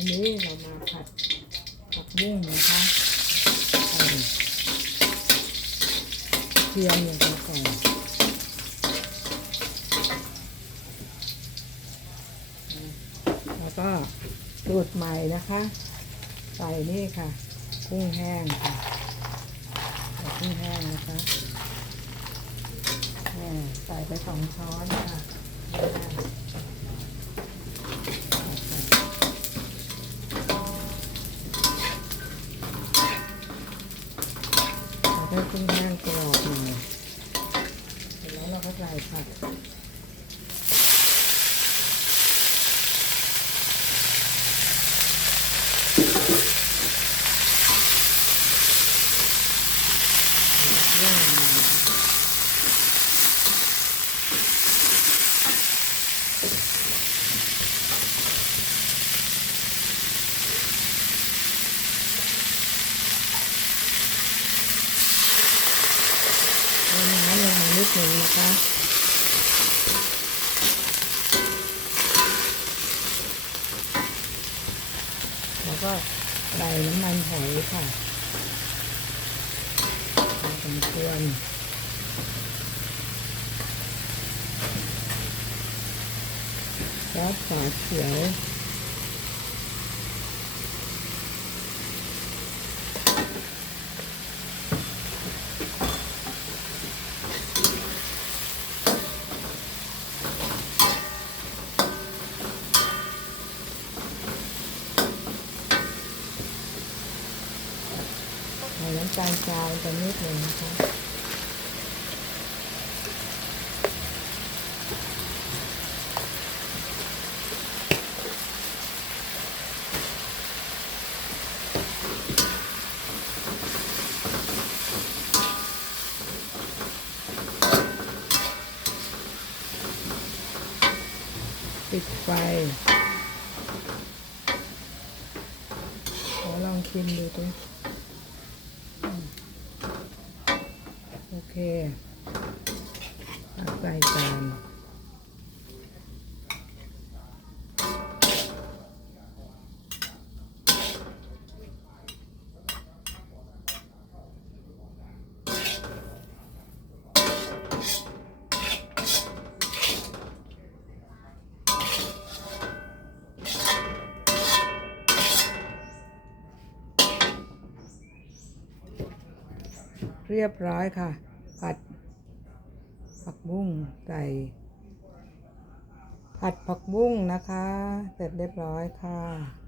อันนี้เรามาผัดผักบุ้งนะคะใส่เทียมลงไปก่อนแล้วก็สูตรใหม่นะคะ ใส่นี่ค่ะ กุ้งแห้งค่ะกุ้งแห้งนะคะใส่ไปสองช้อนค่ะเอา ให้กุ้งแห้งกรอบหน่อยเสร็จแล้วเราก็ใส่ผัก เรื่องมาเอาน้ำลงมา นิดหนึ่งนะคะ แล้วก็ใส่น้ำมันหอยค่ะพอสมควรซอสฝาเขียว น้ำตาลทรายไปนิดหนึ่งนะคะปิดไฟ ขอลองชิมดูดิอืมโอ เคตักใส่จานเรียบร้อยค่ะ ผัดผักบุ้งใส่ผัดผักบุ้งนะคะ เสร็จเรียบร้อยค่ะ